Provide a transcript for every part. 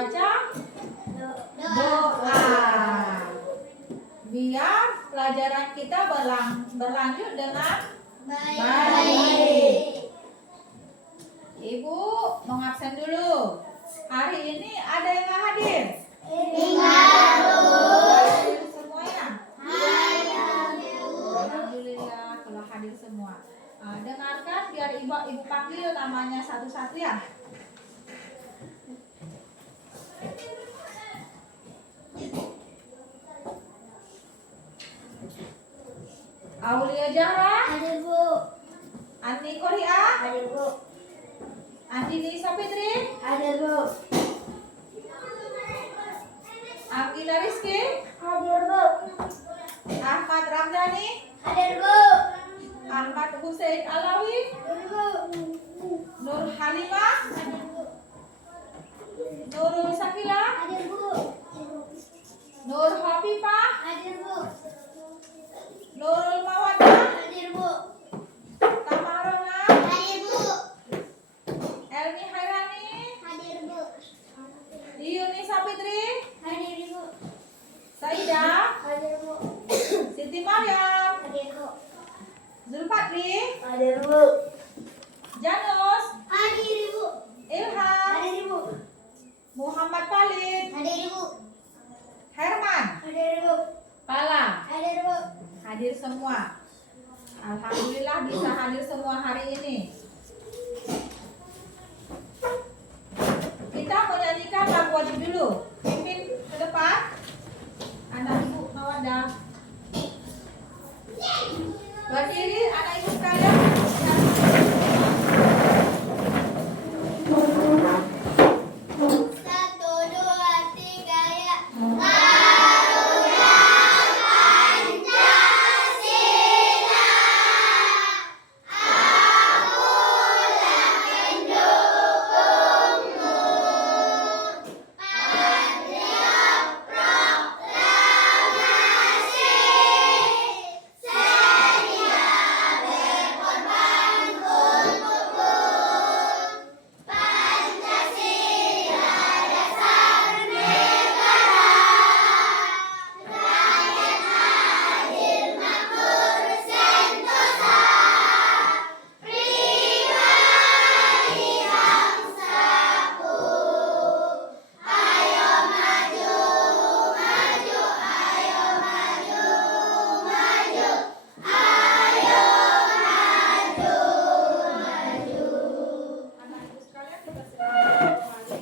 membaca doa. Biar pelajaran kita berlanjut dengan baik. Ibu mengabsen dulu. Hari ini ada yang nggak hadir? Hadir semuanya? Alhamdulillah kalau hadir semua. Dengarkan biar ibu panggil namanya satu-satu ya. Aulia Zahra. Hadir, Bu. Ani Koria. Hadir, Bu. Andini Sapitri. Hadir, Bu. Akila Rizky. Hadir, Bu. Ahmad Ramdhani. Hadir, Bu. Ahmad Hussein Alawi. Hadir, Bu. Nur Halimah. Hadir, Bu. Nurul Sakila. Hadir, Bu. Nur Hafifah. Hadir, Bu. Nurul Mawadah. Hadir, Bu. Tamarona. Hadir, Bu. Elmi Hairani. Hadir, Bu. Yuni Sapitri. Hadir, Bu. Saida. Hadir, Bu. Siti Maryam. Hadir, Bu. Zulfatri. Hadir, Bu. Janus. Hadir, Bu. Ilham. Hadir, Bu. Muhammad Palin. Hadir, Bu. Herman. Hadir, Bu. Pala. Hadir, Bu. Hadir semua. Alhamdulillah bisa hadir semua hari ini. Kita menyanyikan lagu wajib dulu. Pimpin ke depan. Anak ibu Mawadah. Berdiri anak ibu sekalian. Satu, dua, tiga, ya. Anak ibu sekalian kita silakan kembali.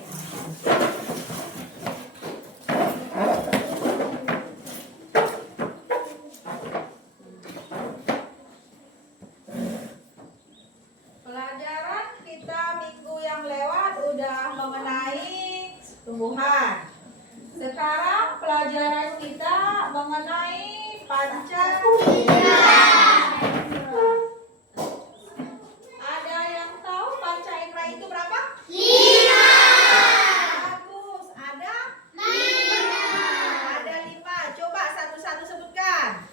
Pelajaran kita minggu yang lewat udah mengenai tumbuhan. Sekarang pelajaran kita mengenai Pancasila. Ada yang tahu panca indera itu berapa? 5. Bagus. Ada? 5. Ada 5. Coba satu-satu sebutkan.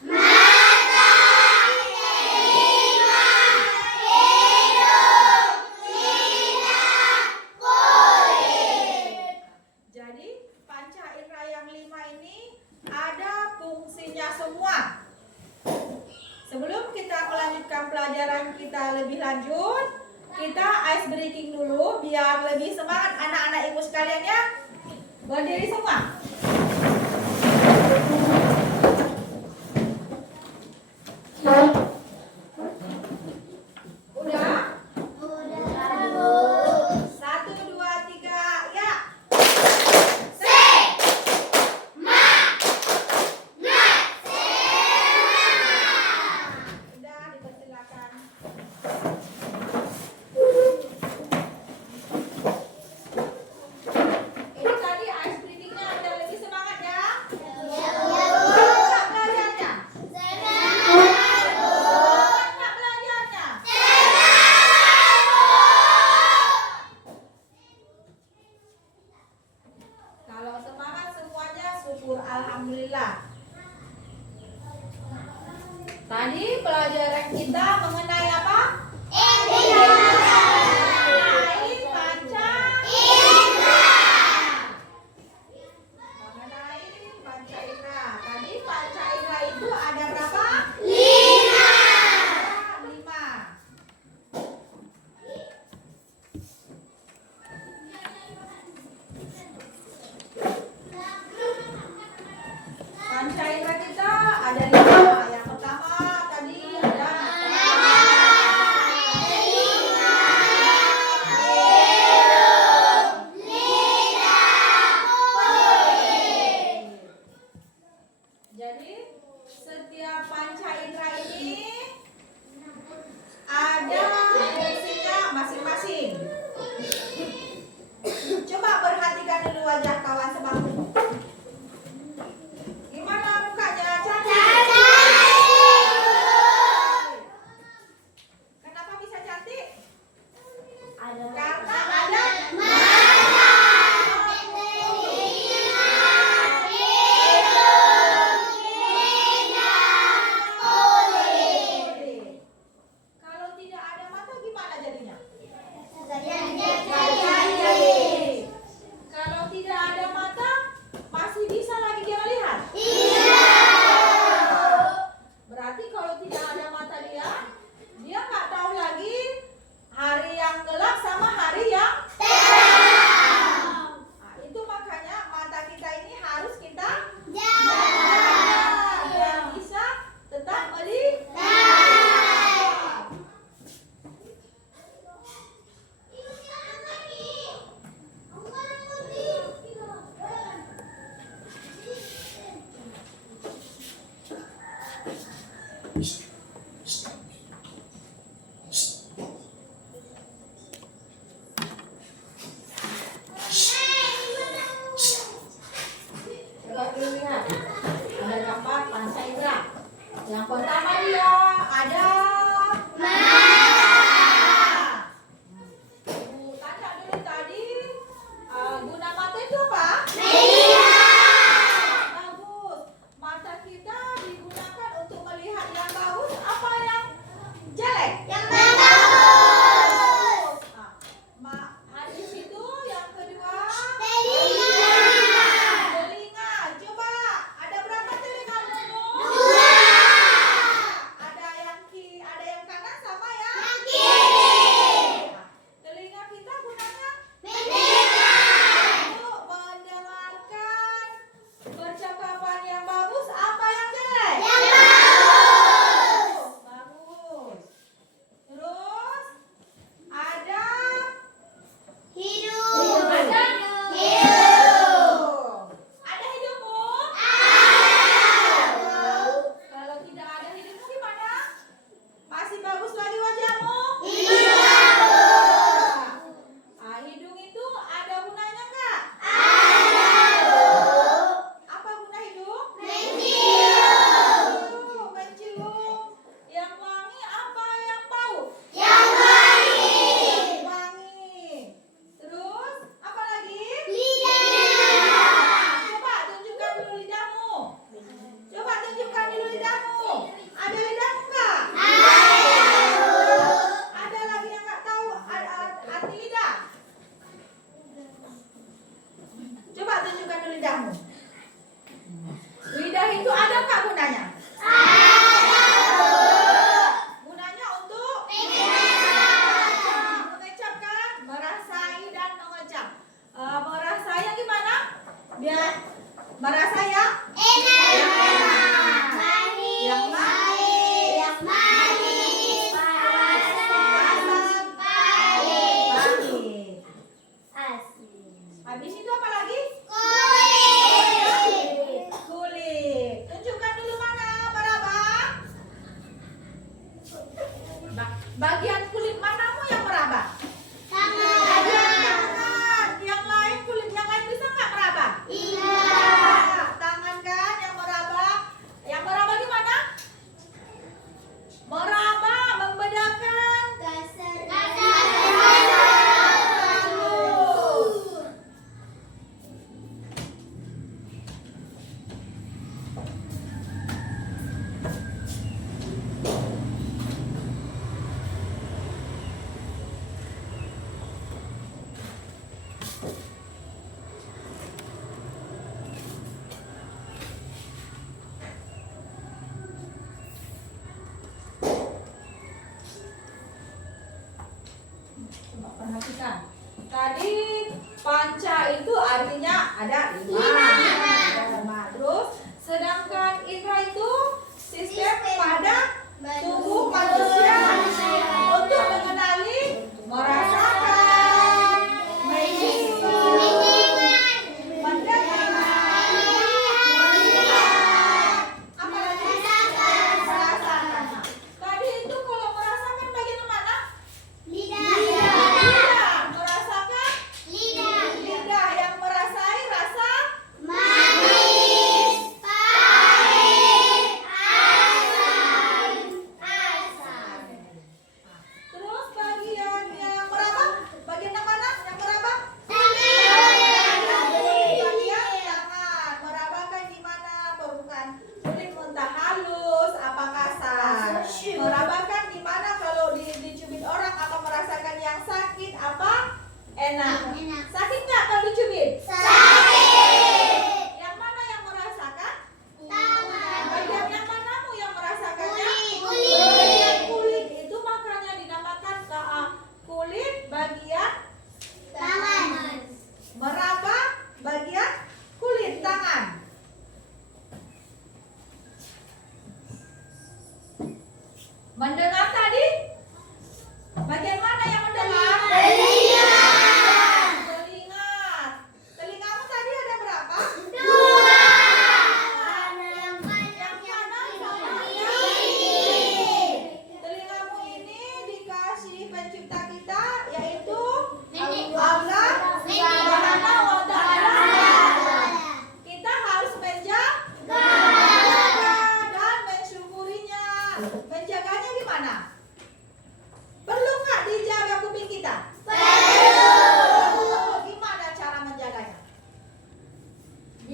Jadi panca indera yang 5 ini ada fungsinya semua. Sebelum kita melanjutkan pelajaran kita lebih lanjut, kita ice breaking dulu biar lebih semangat anak-anak ibu sekalian ya. Berdiri semua. Udah? Satu, dua, tiga, ya. Udah, dipersilakan. Ini tadi ice breaking-nya ada lebih semangat ya. Semangat belajarnya. Semangat belajarnya. Kalau semangat semuanya syukur alhamdulillah. Tadi pelajaran kita mengenai apa? Mengenai panca indera. Coba dulu lihat. Ada gambar panca indera. Yang pertama dia ada Ibu tanya dulu tadi, guna mata itu apa? Bagus. Mata kita digunakan untuk melihat yang bagus, apa yang jelek? Bagus. Hadis itu yang kedua telinga. Coba, ada berapa telinga kamu? Ada yang kanan sama yang kiri. Telinga kita gunanya untuk mendengarkan percakapan yang bagus, apa yang jelek? Bagus. Terus ada hidung. Ada hidungmu? Kalau tidak ada hidungmu gimana? Masih bagus lagi wajahmu? Hidung itu ada gunanya enggak? Apa guna hidung? Mencium. Yang wangi apa yang bau? Wangi. Terus apa lagi? Coba tunjukkan dulu lidahmu. Coba tunjukkan dulu lidahmu. Ada lidahmu enggak? Ada lagi yang enggak tahu arti lidah? Coba tunjukkan dulu lidahmu. Lidah itu ada enggak gunanya? Gunanya untuk mengecap kan? Merasai dan mengecap. Merasainya gimana? Biar merasa yang yang manis, asam, pahit. Habis itu apa lagi? Kulit. Tunjukkan dulu mana meraba. Bagian kulit manamu yang meraba? Bagian tangan. Yang lain kulit yang lain bisa nggak meraba? Tangan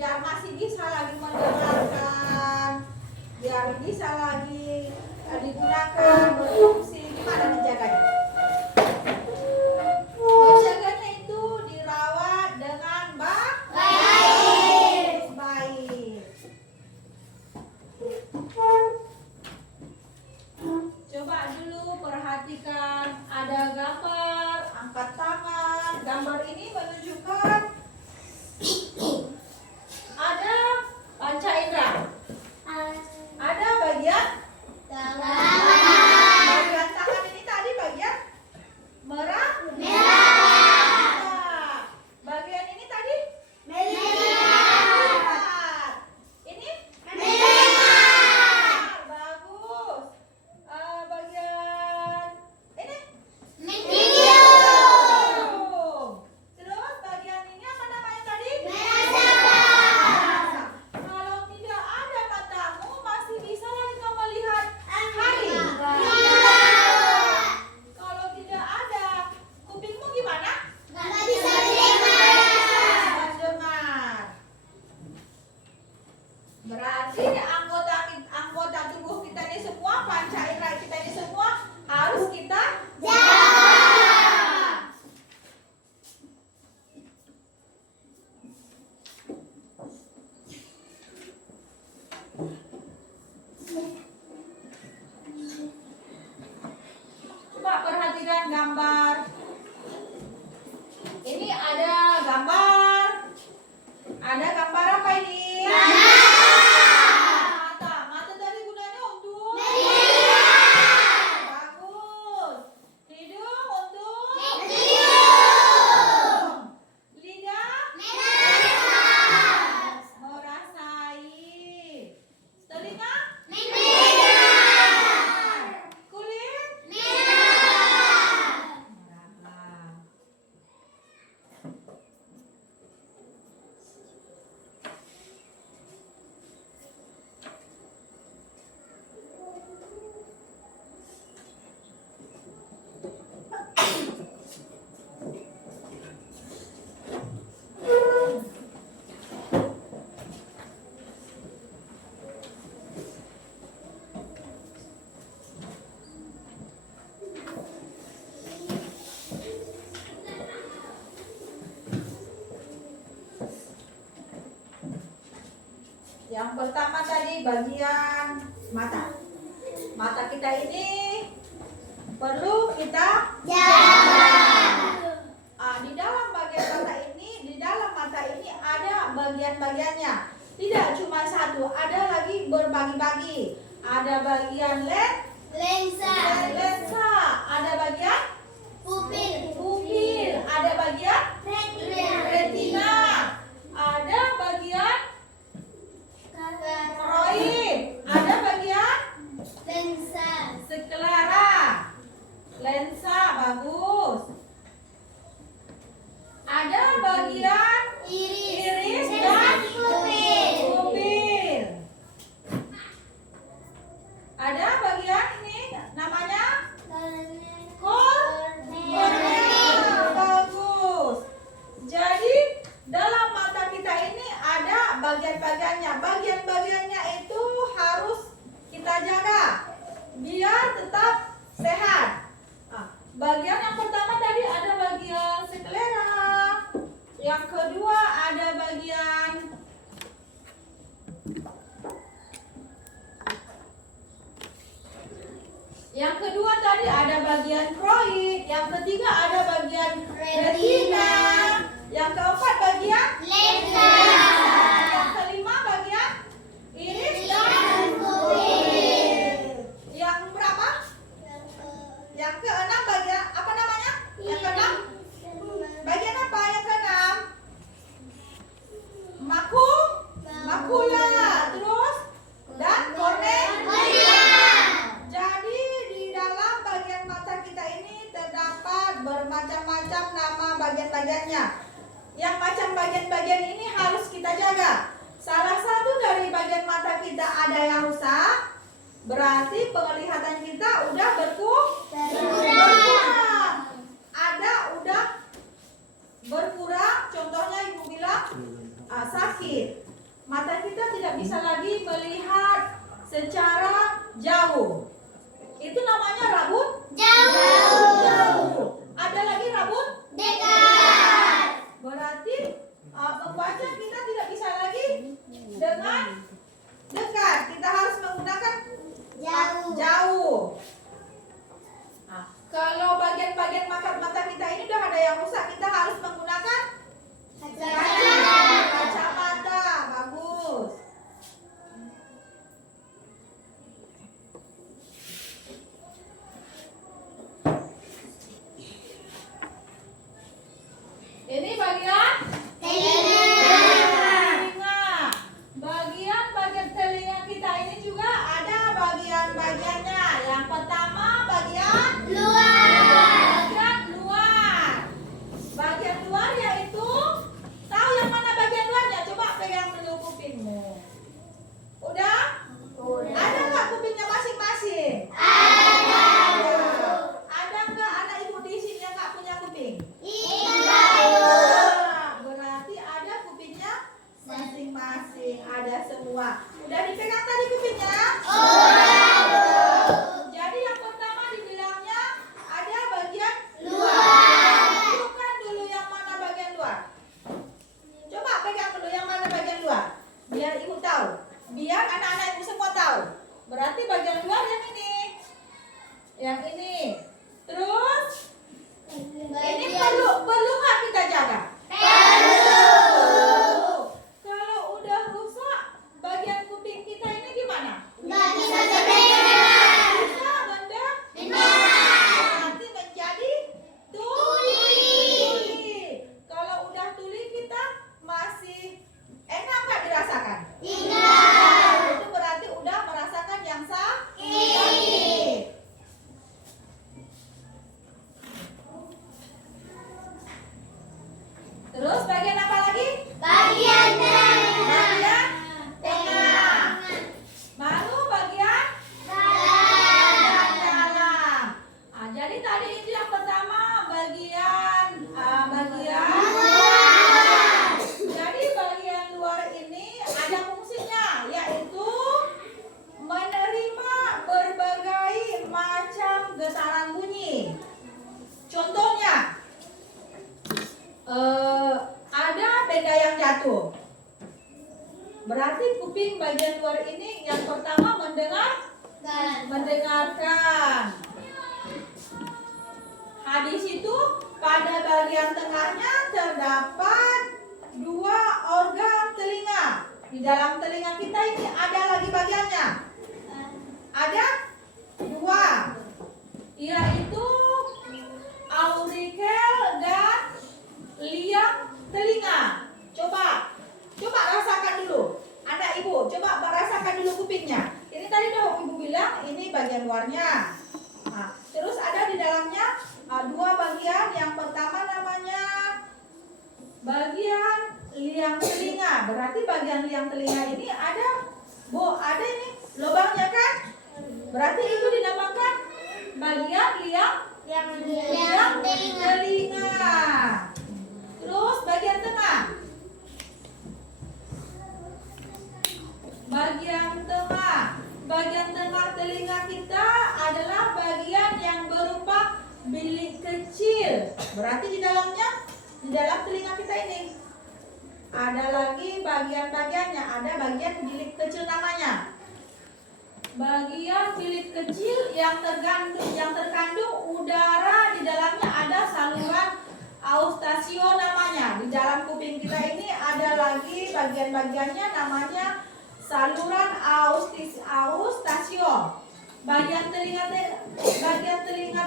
biar masih bisa lagi mendengarkan, biar bisa lagi digunakan berfungsi. Gimana menjaganya? Menjaganya itu dirawat dengan baik. Coba dulu perhatikan, ada gambar angkat tangan. Gambar ini menunjukkan ada panca indera. Ada bagian bagian tangan ini tadi bagian merah. Bagian ini tadi ini bagus. Bagian ini terus bagian ini apa namanya tadi? Kalau tidak ada matamu, masih bisa lagi kau melihat hari. Kalau tidak ada kupingmu gimana? Mendengar. Berarti anggota tubuh kita ini semua, panca indera kita ini semua harus kita jaga. Coba perhatikan gambar. Ini ada gambar. Ada gambar apa ini? Mata. Mata tadi gunanya untuk bagus. Hidung untuk lidah merasai. Telinga kulit meraba. Yang pertama tadi bagian mata. Mata kita ini perlu kita jaga. Di dalam bagian mata ini ada bagian-bagiannya. Tidak cuma satu, ada lagi berbagi-bagi. Ada bagian lensa, ada bagian pupil, ada bagian retina, ada bagian kroid, ada bagian sklera, lensa bagus. Ada bagian iris dan pupil. Ada bagian ini namanya kornea. Bagus. Jadi dalam mata kita ini ada bagian-bagiannya. Bagian-bagiannya itu harus kita jaga biar tetap sehat. Bagian yang pertama tadi ada bagian sklera. Yang kedua ada bagian tadi ada bagian kroid. Yang ketiga ada bagian retina. Yang keempat bagian lensa. Yang kelima bagian iris dan pupil. Yang berapa? Yang keenam bagian apa namanya? Yang keenam bagian apa? Yang keenam makula. Terus dan kornea. Jadi di dalam bagian mata kita ini terdapat bermacam-macam nama bagian-bagiannya. Yang macam bagian-bagian ini harus kita jaga. Salah satu dari bagian mata kita ada yang rusak, berarti penglihatan kita udah berkurang. Ada udah berkurang, contohnya ibu bilang sakit. Mata kita tidak bisa lagi melihat secara jauh. Itu namanya rambut jauh. Ada lagi rambut Dekat. berarti membaca kita tidak bisa lagi dengan dekat. Kita harus menggunakan jauh. Nah, kalau bagian-bagian mata kita ini udah ada yang rusak, kita harus menggunakan kacamata. Bagus. Ini bagian telinga. Bagian telinga kita ini juga ada bagian-bagiannya. Yang pertama bagian luar. Bagian luar yaitu, tahu yang mana bagian luarnya? Coba pegang dulu kupingmu. Udah? Ada nggak kupingnya masing-masing? Ada nggak anak ibu di sini yang nggak punya kuping? Berarti ada kupingnya masing-masing, ada semua. Udah dipegang tadi kupingnya? Jadi yang pertama dibilangnya ada bagian luar. Tunjukkan dulu yang mana bagian luar. Coba pegang dulu yang mana bagian luar. Biar ibu tahu. Biar anak-anak ibu semua tahu. Berarti bagian luar yang ini. Yang ini. Terus ini perlu nggak kita jaga? Kalau udah rusak, bagian kuping kita ini gimana? Bisa nanti menjadi tuli. Kalau udah tuli kita masih enak nggak dirasakan? Itu berarti udah merasakan yang sakit. Terus bagian apa lagi? Bagian tengah. Baru bagian dalam. Jadi tadi itu yang pertama bagian luar. Jadi bagian luar ini ada fungsinya, yaitu menerima berbagai macam getaran bunyi. Contohnya, ada benda yang jatuh. Berarti kuping bagian luar ini yang pertama mendengarkan. Hadis itu pada bagian tengahnya terdapat 2 organ telinga. Di dalam telinga kita ini ada lagi bagiannya. Ada 2, yaitu aurikel dan liang telinga. Coba rasakan dulu. Anak ibu, coba rasakan dulu kupingnya. Ini tadi udah ibu bilang ini bagian luarnya. Nah, terus ada di dalamnya 2 bagian. Yang pertama namanya bagian liang telinga. Berarti bagian liang telinga ini ada ini lubangnya kan? Berarti itu dinamakan bagian liang telinga. Terus bagian tengah. Bagian tengah telinga kita adalah bagian yang berupa bilik kecil. Berarti di dalam telinga kita ini ada lagi bagian-bagiannya. Ada bagian bilik kecil namanya. Bagian bilik kecil yang terkandung udara di dalamnya, ada saluran austasio namanya. Di dalam kuping kita ini ada lagi bagian-bagiannya namanya saluran austasio. Bagian telinga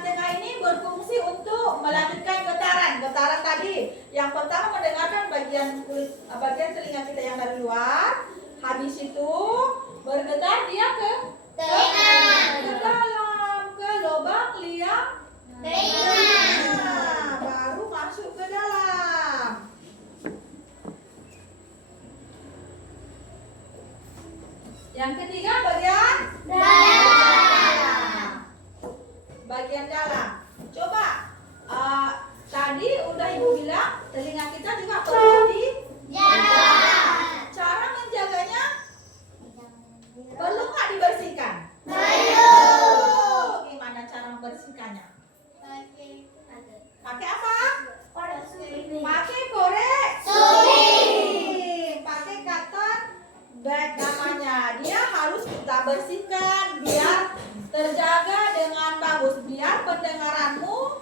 tengah ini berfungsi untuk melanjutkan getaran tadi. Yang pertama mendengarkan bagian telinga kita yang dari luar. Habis itu bergetar dia ke dalam, ke lubang liang telinga. Baru masuk ke dalam. Yang ketiga bagian dalam. Coba tadi udah ibu bilang telinga kita juga perlu dijaga. Cara menjaga bag namanya. Dia harus kita bersihkan biar terjaga dengan bagus, biar pendengaranmu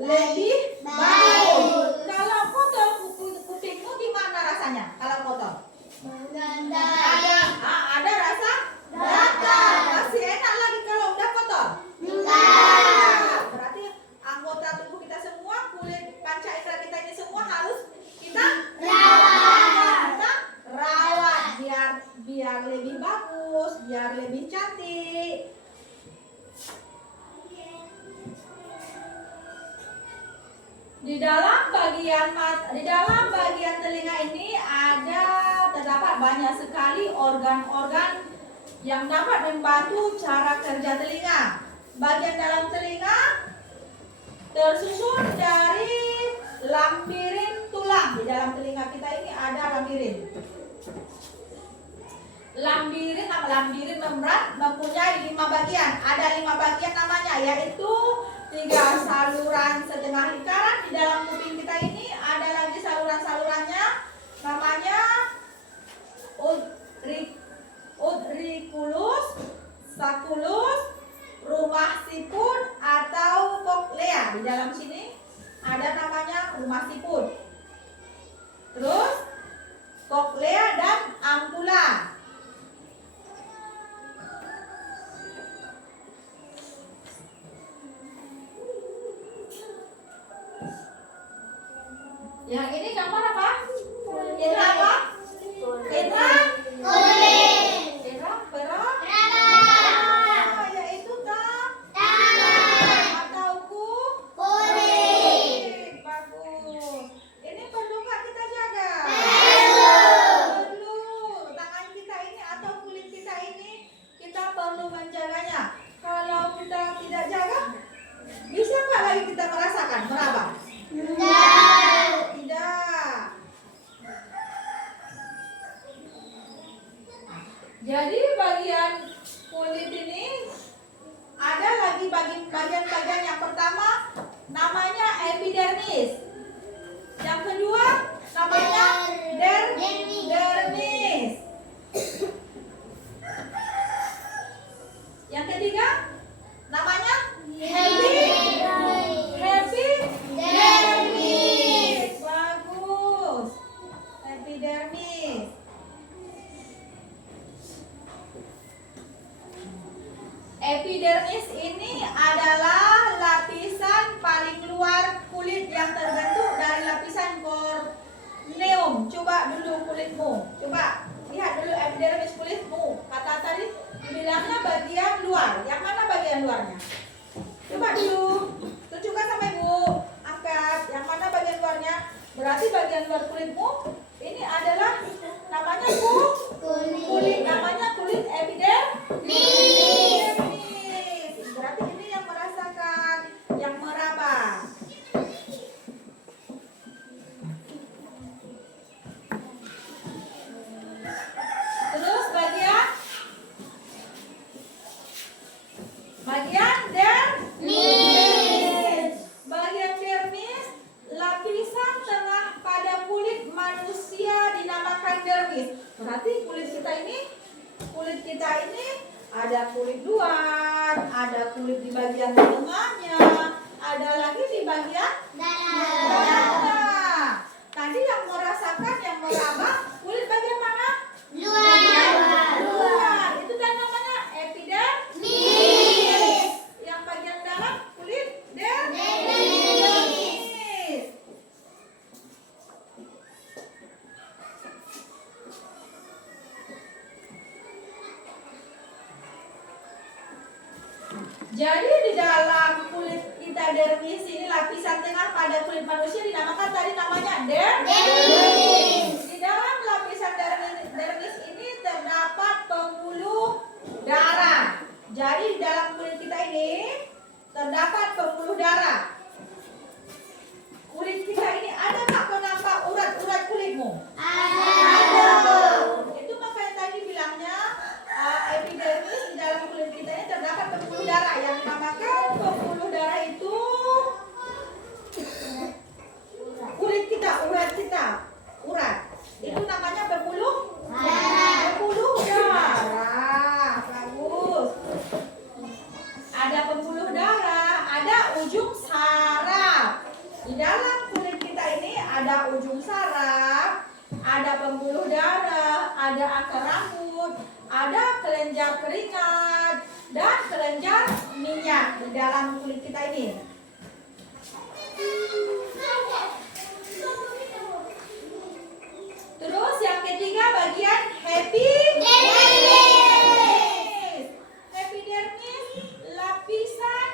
lebih baik. Kalau kotor kupingmu gimana rasanya? Kalau kotor? Ada rasa gatal. Masih enak lagi kalau udah kotor? Berarti anggota tubuh kita semua, kulit panca indera kita ini semua harus kita rawat biar lebih bagus, biar lebih cantik. Di dalam bagian telinga ini terdapat banyak sekali organ-organ yang dapat membantu cara kerja telinga. Bagian dalam telinga tersusun dari lampirin tulang. Di dalam telinga kita ini ada lampirin. Lampirin membran mempunyai 5 bagian. Ada 5 bagian namanya, yaitu 3 saluran setengah lingkaran di dalam kuping kita ini. Ada lagi saluran-salurannya namanya utriculus, sacculus, rumah siput atau koklea. Di dalam sini ada namanya rumah siput. Terus koklea dan ampula. Yang ini gambar apa? Indra apa? Indra kulit. Indra perak. Yaitu atau kulit. Bagus. Ini perlu nggak kita jaga? Perlu. Tangan kita ini atau kulit kita ini kita perlu menjaganya. Kalau kita tidak jaga, bisa nggak lagi kita merasakan meraba? Tidak. Jadi bagian kulit ini ada lagi bagian-bagian yang pertama namanya epidermis. Yang kedua namanya dermis. Yang ketiga namanya epidermis. Bagus. Epidermis. Epidermis ini adalah lapisan paling luar kulit yang terbentuk dari lapisan korneum. Coba dulu kulitmu. Coba lihat dulu epidermis kulitmu. Kata tadi dibilangnya bagian luar. Yang mana bagian luarnya? Coba dulu. Tunjukkan sama Ibu. Angkat. Yang mana bagian luarnya? Berarti bagian luar kulitmu ini adalah namanya kulit. Namanya kulit epidermis. Berarti ini yang merasakan, yang meraba. Terus bagian dermis. Bagian dermis, lapisan tengah pada kulit manusia dinamakan dermis. Berarti kulit kita ini ada kulit luar, ada kulit di bagian tengahnya, ada lagi di bagian dalam. Tadi yang merasakan, yang meraba kulit bagian mana? Luar. Itu kan namanya epidermis. Yang bagian dalam kulit dermis. Jadi di dalam kulit kita dermis ini, lapisan tengah pada kulit manusia dinamakan tadi namanya dermis. Di dalam lapisan dermis ini terdapat pembuluh darah. Jadi di dalam kulit kita ini terdapat pembuluh darah. Kulit kita ini ada nggak penampak urat-urat kulitmu? Ada. Itu makanya tadi bilangnya epidermis. Di dalam kulit kita ini terdapat pembuluh darah. Yang dinamakan pembuluh darah itu kulit kita, urat kita, urat. pembuluh darah, ada akar rambut, ada kelenjar keringat, dan kelenjar minyak di dalam kulit kita ini. Terus yang ketiga bagian epidermis. Epidermis lapisan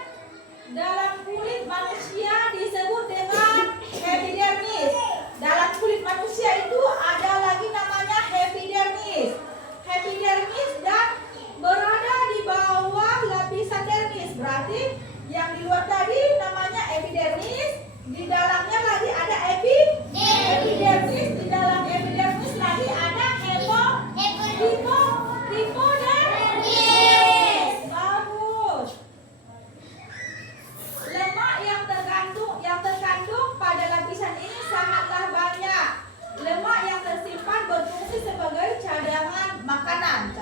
dalam kulit manusia disebut dengan epidermis. Dalam kulit manusia itu ada lagi namanya epidermis. Epidermis dan berada di bawah lapisan dermis. Berarti yang di luar tadi namanya epidermis, di dalamnya lagi ada epidermis, di dalam epidermis lagi ada hipodermis. Bagus. Lemak yang terkandung pada lapisan ini sangatlah banyak. Lemak yang tersimpan berfungsi sebagai cadangan makanan,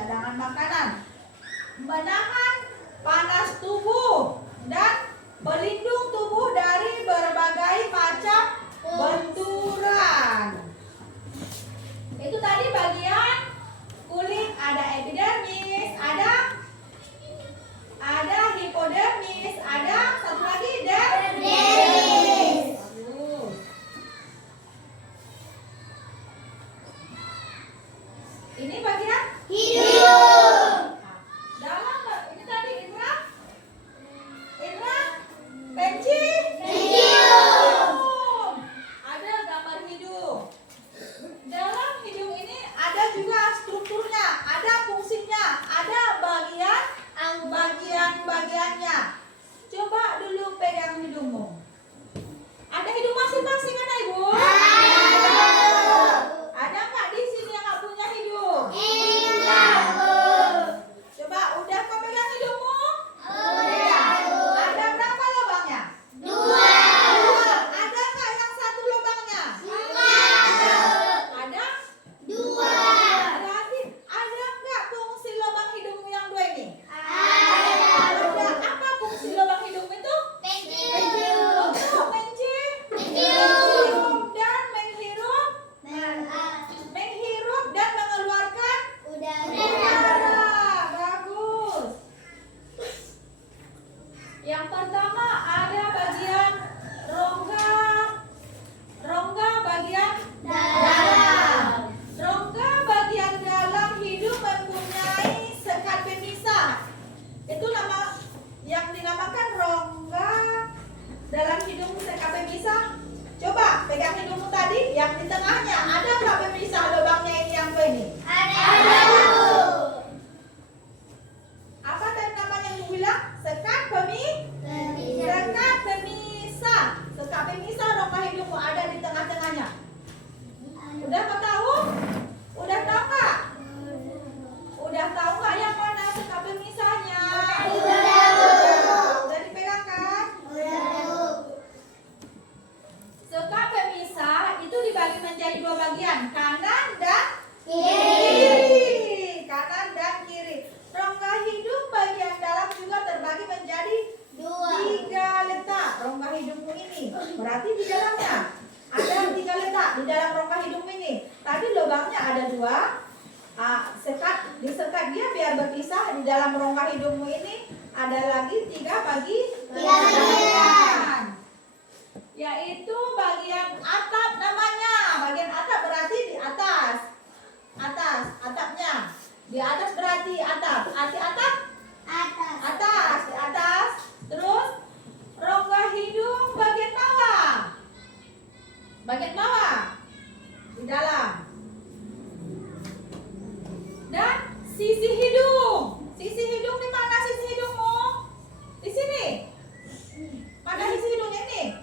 menahan panas tubuh dan pelindung tubuh dari berbagai macam benturan. Itu tadi bagian kulit, ada epidermis, ada hipodermis, ada satu lagi dermis. Ini bagian Hidung. dalam ini tadi indra penci hidung. Ada gambar hidung. Dalam hidung ini ada juga strukturnya, ada fungsinya, ada bagiannya. Coba dulu pegang hidungmu. Ada hidung masing-masing ada Ibu? Ada nggak di sini yang nggak punya hidung? Coba udah kau pegang hidungmu? Ada berapa lubangnya? Dua. Ada nggak yang satu lubangnya? Ada? Berarti ada nggak fungsi lubang hidungmu yang dua ini? Ada. Apa fungsi lubang hidung itu? Untuk mencium dan menghirup dan mengeluarkan udara. Bagus. Yang pertama ada bagian rongga bagian dalam. Rongga bagian dalam hidung mempunyai sekat pemisah. Itu nama yang dinamakan rongga dalam hidung sekat pemisah. Coba pegang hidungmu tadi, yang di tengahnya ada berapa pemisah lubangnya ini yang dua ini? Apa tadi namanya yang bilang? Sekat pemisah. Sekat pemisah rongga hidungmu ada di tengah-tengahnya. Udah kau tahu? Udah tahu nggak? Udah tahu nggak yang mana sekat pemisahnya? Udah dipegang kan? Sekat pemisah itu dibagi menjadi dua bagian, kanan dan kiri. Kanan dan kiri. Rongga hidung bagian dalam juga terbagi menjadi 3 letak. Rongga hidungmu ini berarti di dalamnya ada 3 letak di dalam rongga hidung ini. Tadi lubangnya ada 2. Disekat dia biar berpisah. Di dalam rongga hidungmu ini ada lagi 3 bagian, yaitu bagian atap namanya. Bagian atap berarti di atas atapnya. Di atas berarti atap. Arti atap? Atas, di atas. Terus rongga hidung bagian bawah. Di dalam. Dan sisi hidung. Sisi hidung di mana sisi hidungmu? Di sini. Mana sisi hidungnya ini?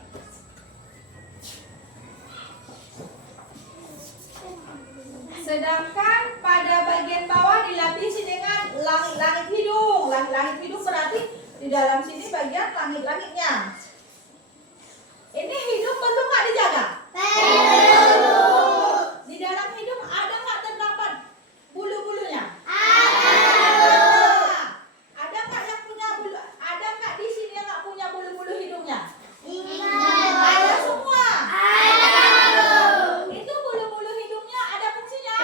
Sedangkan pada bagian bawah dilapisi dengan langit-langit hidung. Langit-langit hidung berarti di dalam sini bagian langit-langitnya. Ini hidung perlu nggak dijaga? Di dalam hidung ada nggak terdapat bulu-bulunya? Ada nggak yang punya bulu? Ada nggak di sini yang nggak punya bulu-bulu hidungnya? Ada semua. Itu bulu-bulu hidungnya ada fungsinya?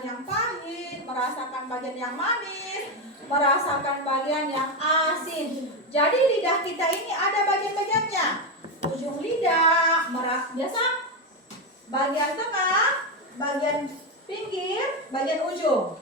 merasakan yang pahit, merasakan bagian yang manis, merasakan bagian yang asin. Jadi lidah kita ini ada bagian-bagiannya. Ujung lidah, biasa bagian tengah, bagian pinggir, bagian ujung.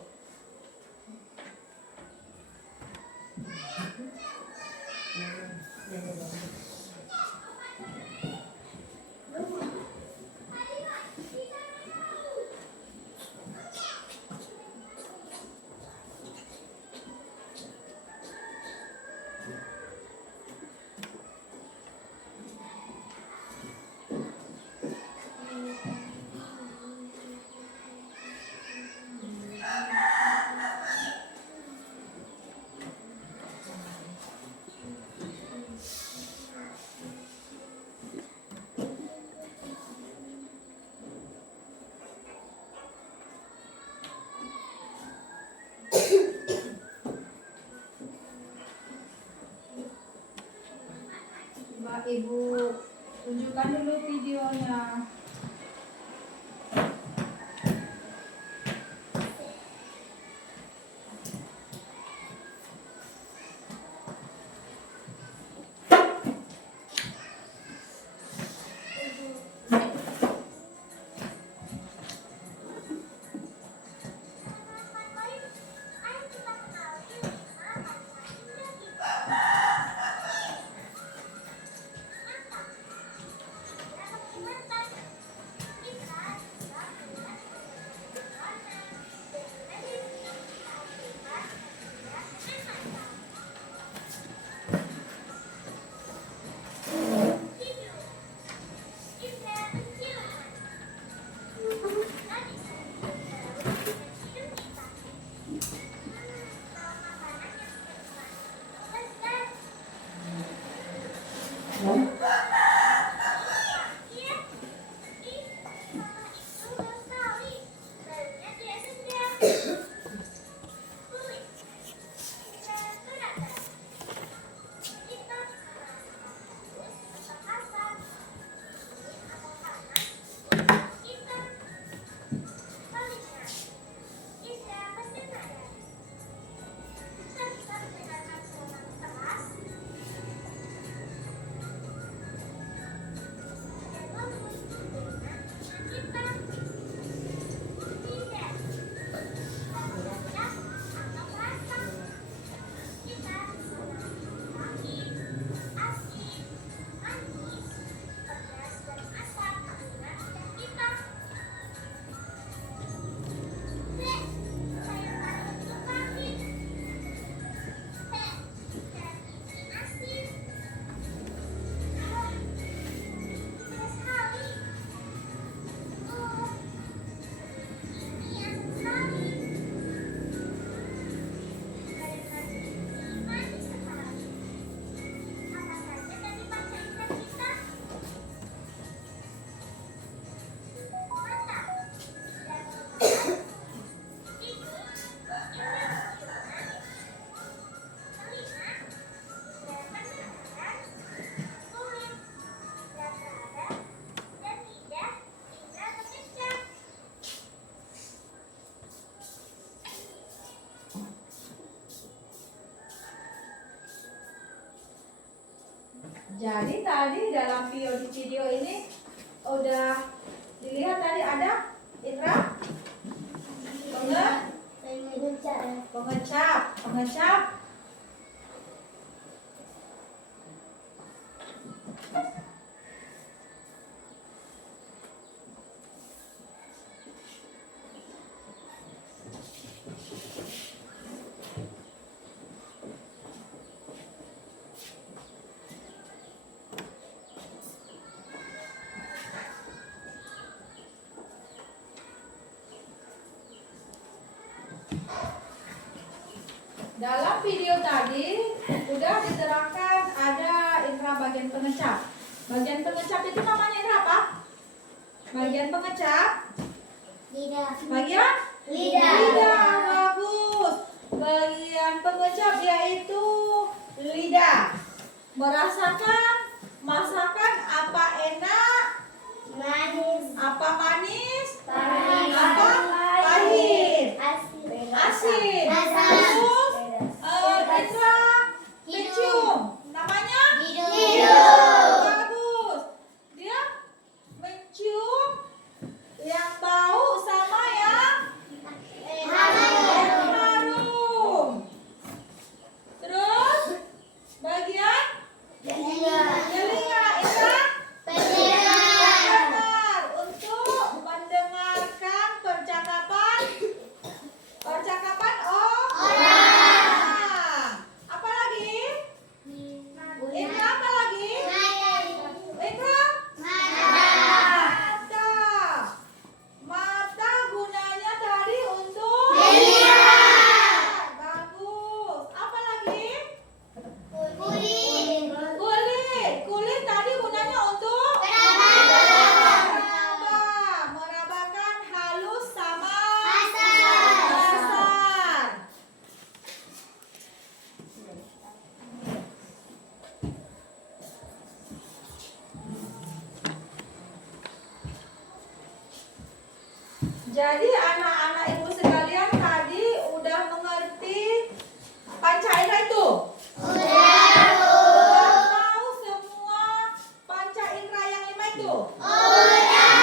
Coba Ibu tunjukkan dulu videonya. Jadi tadi dalam video ini udah dilihat tadi ada indra pengecap. Dalam video tadi udah diterangkan ada indera bagian pengecap. Bagian pengecap itu namanya indera apa? Bagian pengecap? Lidah. Bagian? Lidah. Lidah, bagus. Bagian pengecap yaitu lidah. Merasakan masakan apa enak? Manis. Apa manis? Pahit. Apa pahit? Asin. Terus Indra mencium. Namanya? Hidung. Bagus. Dia mencium yang bau sama yang harum. Terus bagian telinga. Indra pendengar untuk mendengarkan percakapan orang. Apa lagi? Indra apa lagi? Indra mata gunanya tadi untuk melihat. Bagus. Apa lagi? Kulit tadi gunanya untuk merabakan halus sama kasar. Jadi anak-anak ibu sekalian tadi udah mengerti panca indera itu? Udah tahu semua panca indera yang 5 itu? Udah.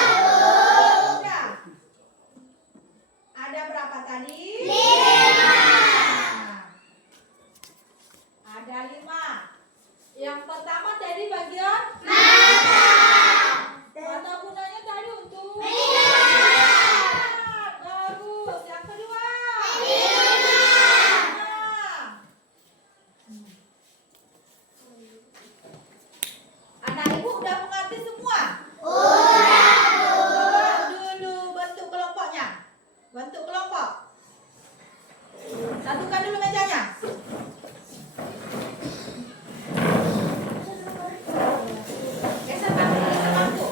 Ada berapa tadi? 5. Ada 5. Yang pertama tadi bagian mata gunanya tadi untuk melihat. Bagus. Yang kedua anak ibu udah mengerti semua? Coba dulu bentuk kelompoknya. Bentuk kelompok. Satukan dulu mejanya. Geser bangku.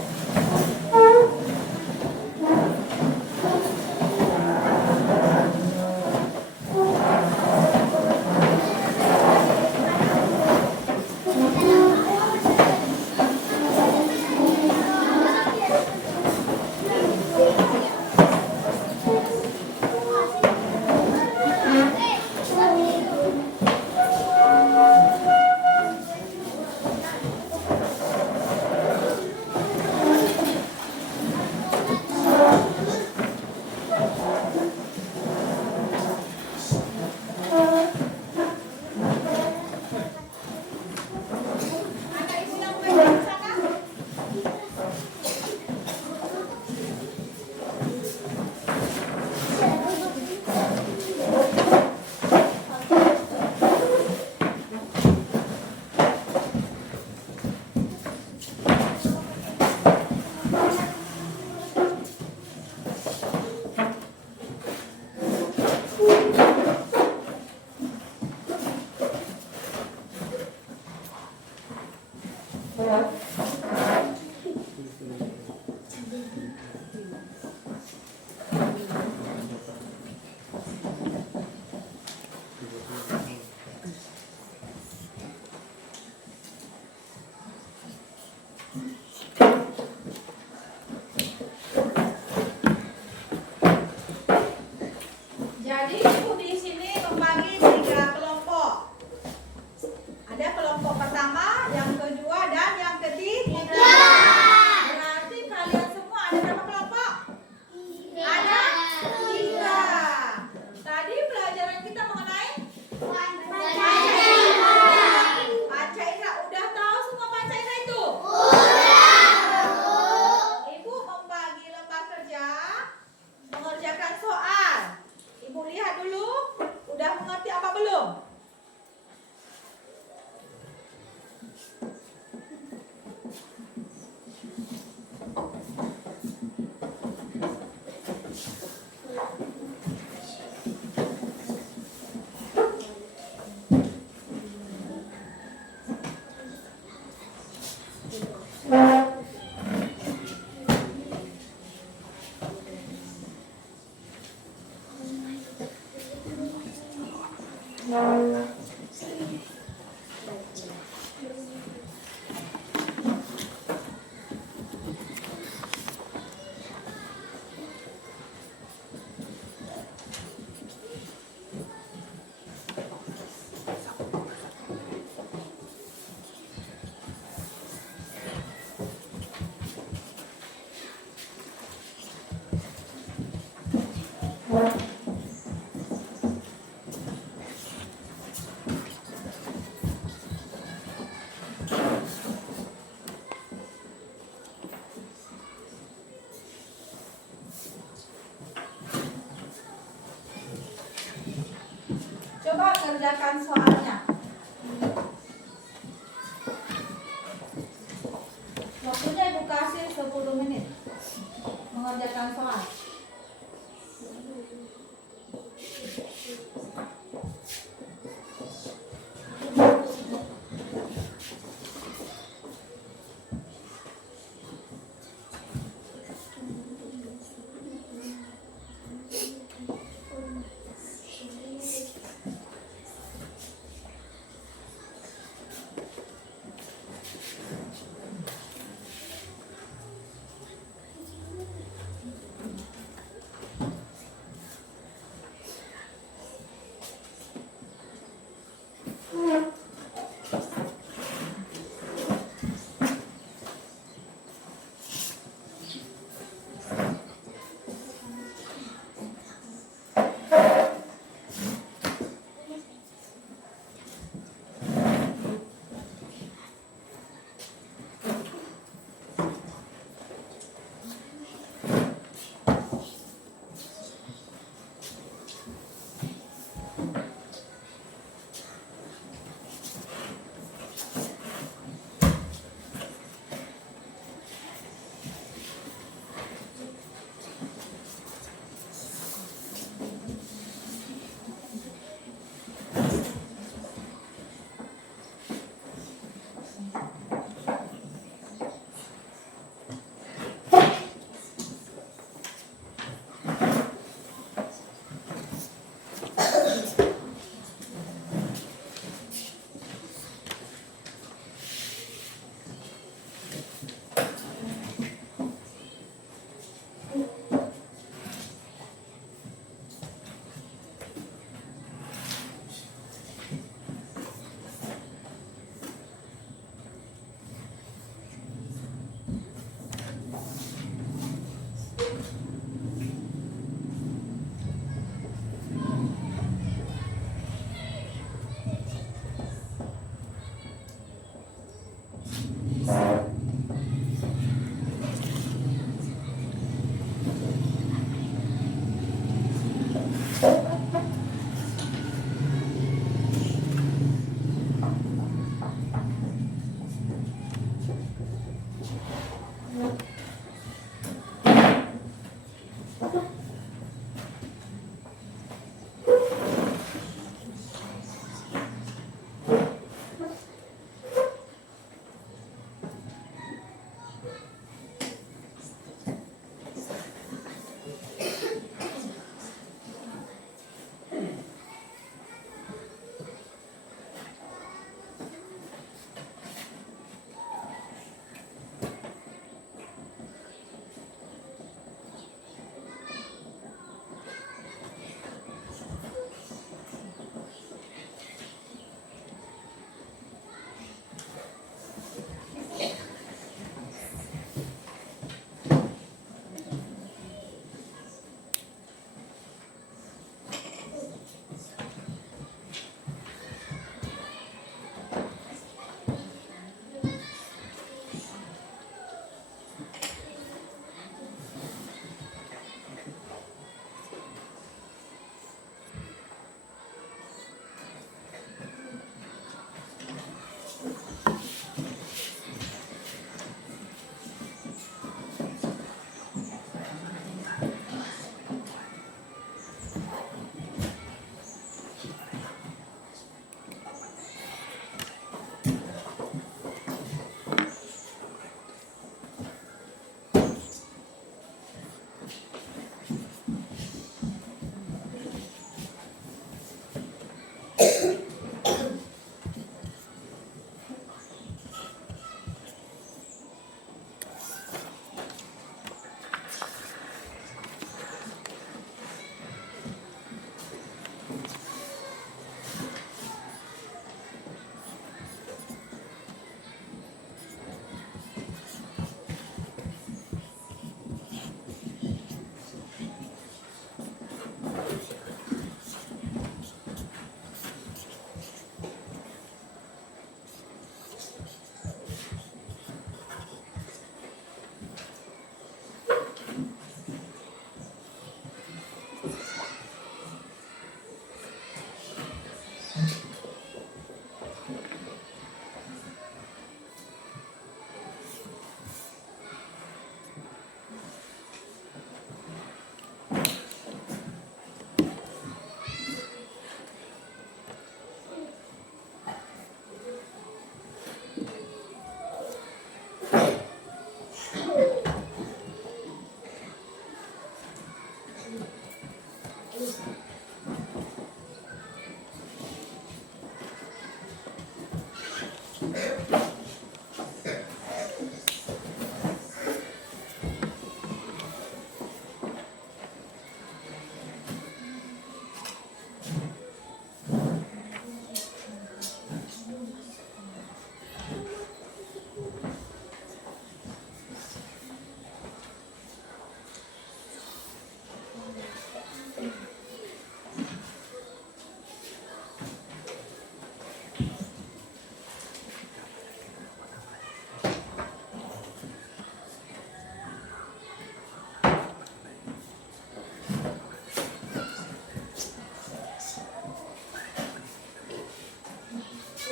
Anak ibu yang baik di sana. Jadi ibu di sini membagi 3 kelompok. Ada kelompok pertama, yang kedua, dan yang ketiga. Berarti kalian semua ada berapa kelompok? Ada 3. Tadi pelajaran kita mengenai panca indera. Udah tahu semua panca indera itu? Ibu membagi lembar kerja, mengerjakan soal. Ibu lihat dulu, udah mengerti apa belum? Coba kerjakan soalnya. Waktunya Ibu kasih 10 menit mengerjakan soal.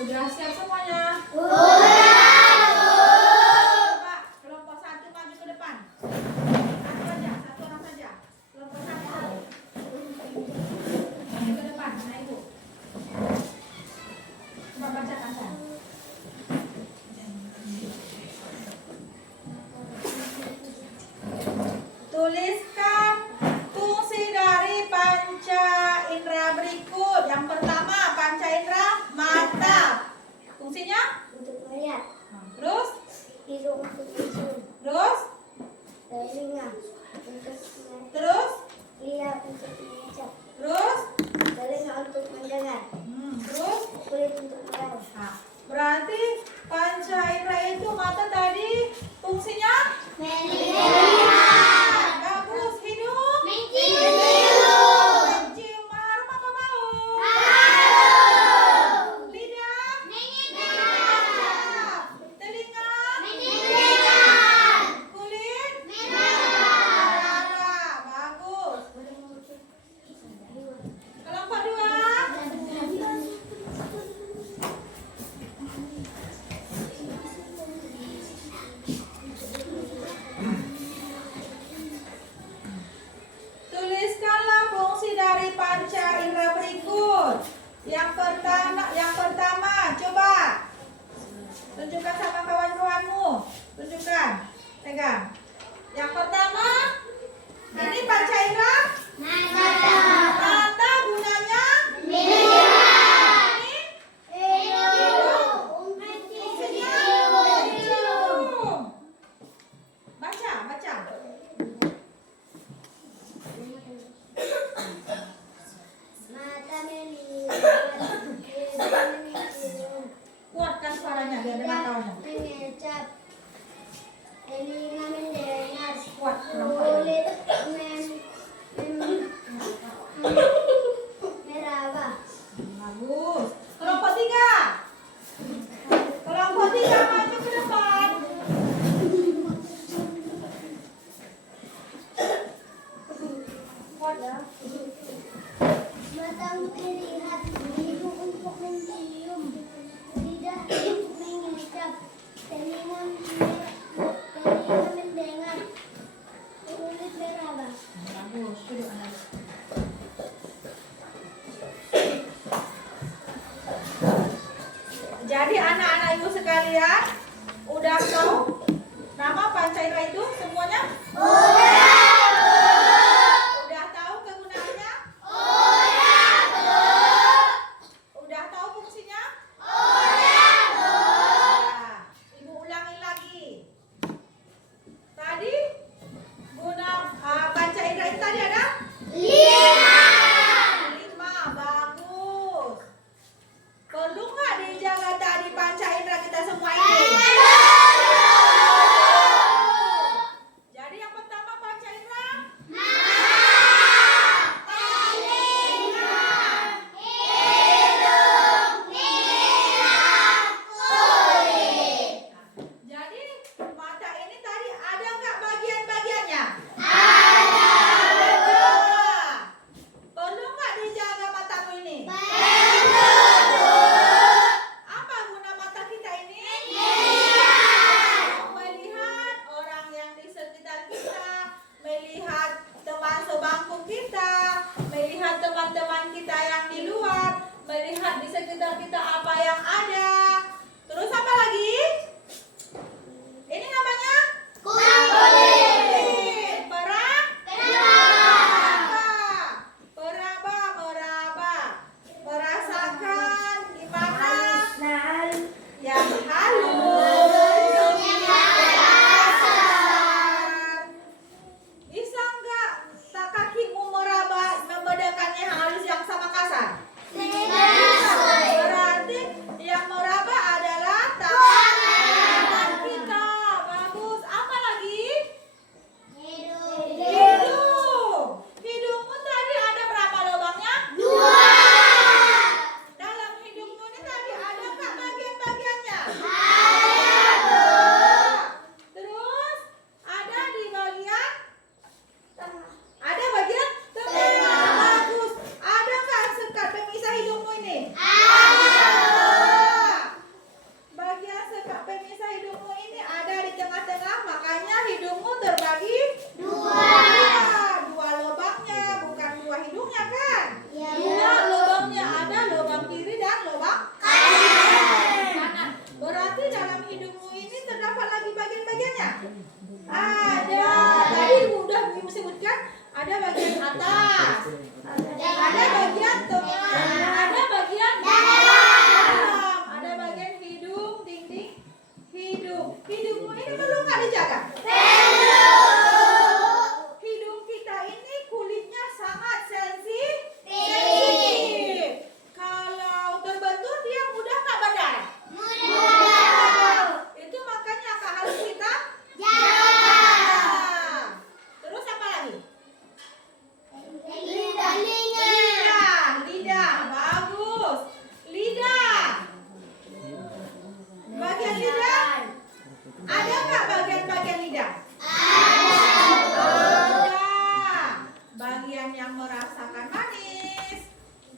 Udah siap semuanya? Coba kelompok 1 maju ke depan. Satu aja, satu orang saja. Kelompok 1. Maju ke depan, nah ibu. Coba bacakan saya. Tuliskan fungsi dari panca indera berikut. Yang pertama, panca indera mata. Fungsinya? Untuk melihat. Terus? Hidung untuk mencium. Terus? Telinga untuk Terus? lihat untuk mengucap. Terus? Telinga untuk mendengar. Terus? Kulit untuk merawat. Nah, berarti panca indera itu mata tadi fungsinya? Melihat. Bagus. Hidung? Mencium. Mencium. Harum apa bau? Lidah? Menyedap. Telinga? Kulit? Merah. Bagus. Kelompok 2. Tuliskanlah fungsi dari panca indera berikut. Yang pertama, coba tunjukkan sama kawan-kawanmu. Tunjukkan, pegang. Yang pertama, ini panca indera mata gunanya ini fungsinya mencium. Baca. Mata melihat. Hidung mencium. Kuatkan suaranya biar dengar kawannya. Mengecap. Telinga mendengar. Kuat. Kulit merawat. Bagus. Kelompok 3. Kelompok 3 maju ke depan. Kuat ya. Mata melihat, hidung untuk mencium, lidah untuk mengecap, telinga mendengar, kulit merawat. Bagus. Duduk anak. Jadi anak-anak ibu sekalian udah tahu nama panca indera itu semuanya? Udah tahu kegunaannya? Udah tahu fungsinya? Nah, ibu ulangi lagi. Tadi guna panca indera itu tadi ada? 5. Bagus. Perlu nggak dijaga tadi panca indera kita semua ini? Jadi yang pertama panca indera jadi mata ini tadi ada nggak bagian-bagiannya? Ada. Perlu nggak dijaga matamu ini? Apa guna mata kita ini? Melihat orang yang di sekitar kita, melihat teman sebangku kita, melihat teman-teman kita yang di luar, melihat di sekitar kita apa yang ada. Terus apa lagi? Ini namanya? Kulit. Perang? Perang. hidungnya kan? Iya. Dua lubangnya, ada lubang kiri dan lubang kanan. Berarti dalam hidungmu ini terdapat lagi bagian-bagiannya. Ada, tadi udah Ibu sebutkan, ada bagian atas, ada bagian tengah, ada bagian dalam, ada bagian hidung, dinding hidung. Hidungmu ini perlu nggak dijaga? Hidung kita ini kulitnya sangat sensitif. Kalau terbentur dia mudah nggak berdarah? Itu makanya apa harus kita jaga. Terus apa lagi? Lidah, bagus. Lidah. Bagian lidah. Ada nggak bagian-bagian lidah? Ada. Bagian yang merasakan manis,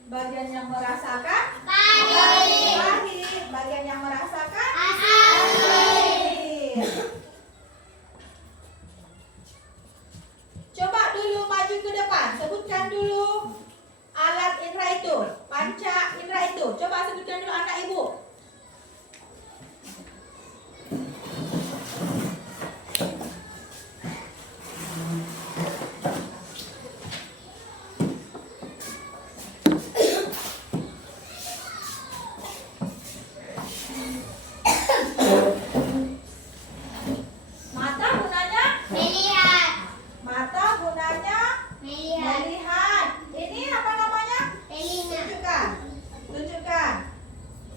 bagian yang merasakan pahit, bagian yang merasakan asin. Coba dulu maju ke depan, sebutkan dulu alat indera itu, panca indera itu. Coba sebutkan dulu anak ibu. Mata gunanya? Mata gunanya melihat. Ini apa namanya? Tunjukkan.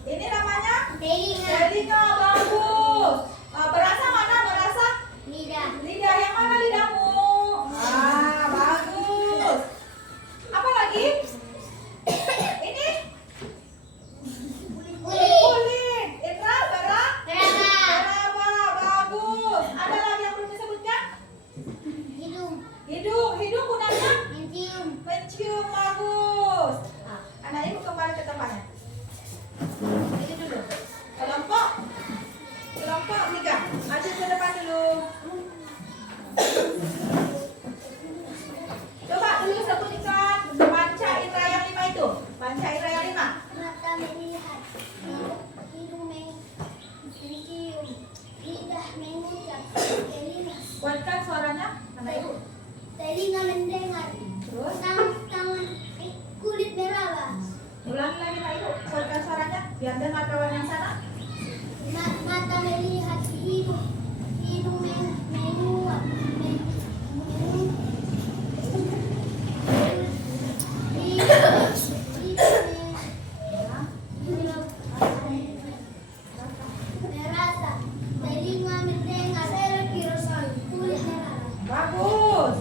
Ini namanya telinga, bagus. Berasa mana? Berasa? Lidah, yang mana lidahmu? Bagus. Apa lagi? Ini kulit. Indra, geraba, bagus. Ada lagi yang belum disebutkan? Hidung gunanya mencium, bagus. Anak ibu kembali ke tempatnya. Ini dulu. Kelompok 3. Maju ke depan dulu. Coba dulu sebutkan panca indera yang 5 itu. Panca indera yang 5. Mata melihat, hidung mencium, lidah mengucap, Kuatkan suaranya, anak ibu. telinga mendengar, Terus tangan kulit meraba, ulangi lagi anak ibu. Kuatkan suaranya biar dengar kawan yang sana. mata melihat, hidung menguap, merasa, telinga mendengar, kulit meraba. Bagus.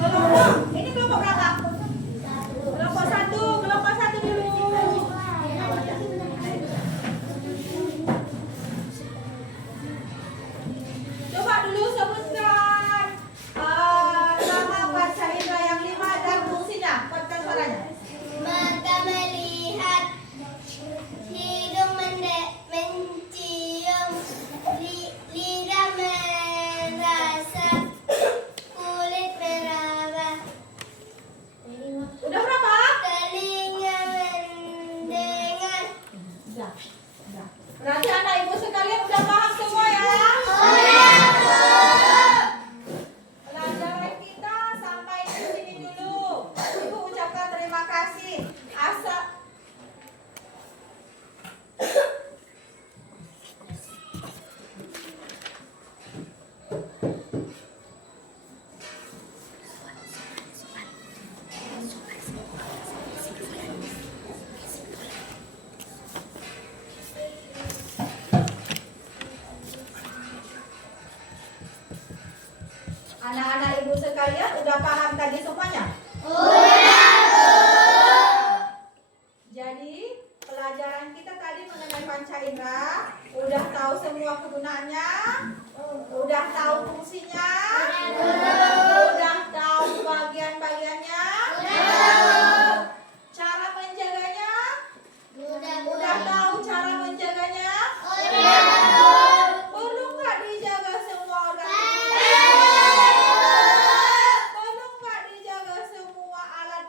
Kelompok, ini kelompok berapa? Kelompok 1 dulu. Coba dulu sebutkan nama panca indera yang 5 dan fungsinya. Kuatkan suaranya. Mata melihat, hidung mencium, lidah merasa, kulit meraba, Udah berapa? telinga mendengar. Udah. Berarti anak ibu sekalian udah paham semua ya? Pelajaran kita sampai di sini dulu. Ibu ucapkan terima kasih. Anak-anak ibu sekalian udah paham tadi semuanya? Jadi pelajaran kita tadi mengenai panca indera, udah tahu semua kegunaannya, udah tahu fungsinya, udah tahu bagian-bagiannya, cara menjaganya, udah tahu cara menjaganya. Perlu nggak dijaga semua organ tubuh kita? Perlu nggak dijaga semua alat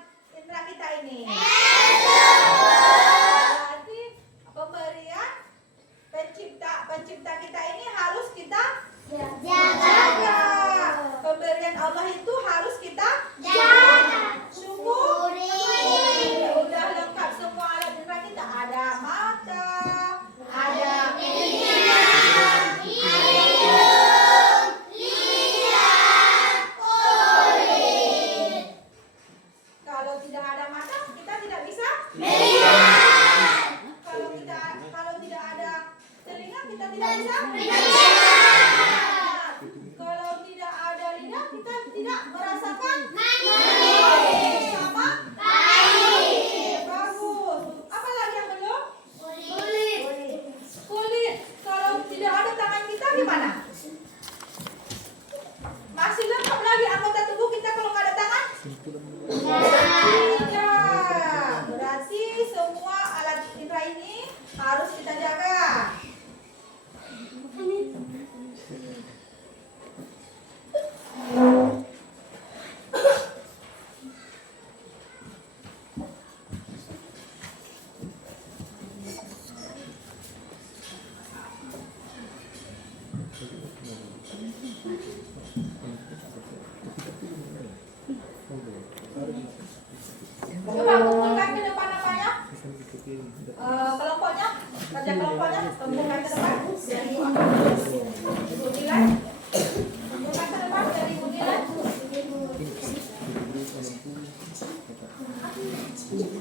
Di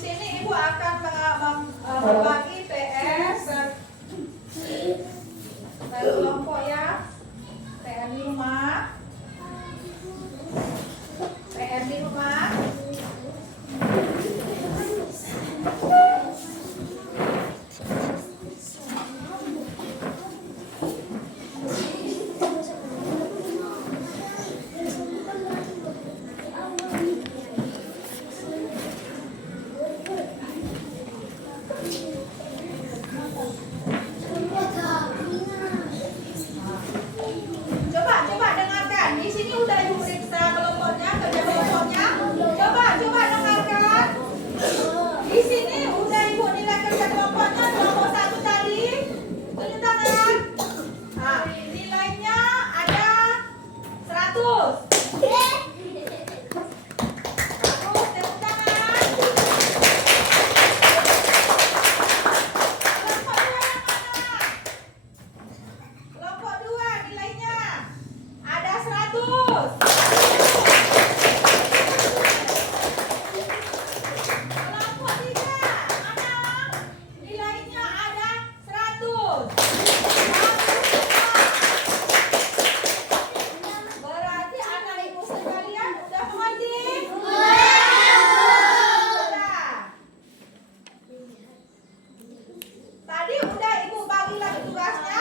sini Ibu akan berbagi PR per kelompok ya. PR di rumah. PR di rumah. Coba dengarkan. Di sini udah Ibu periksa kelompoknya, kerja kelompoknya. Coba dengarkan. Di sini udah Ibu nilai kerja kelompoknya kelompok 1 tadi. Tunjuk tangan. Nah, nilainya ada 100. 100, tepuk tangan. Kelompok 2 yang mana? Kelompok 2 nilainya ada 100. Kelompok 3 mana? Nilainya ada 100. Berarti anak ibu sekalian udah mengerti? Sudah. Tadi udah Ibu bagi lagi tugasnya.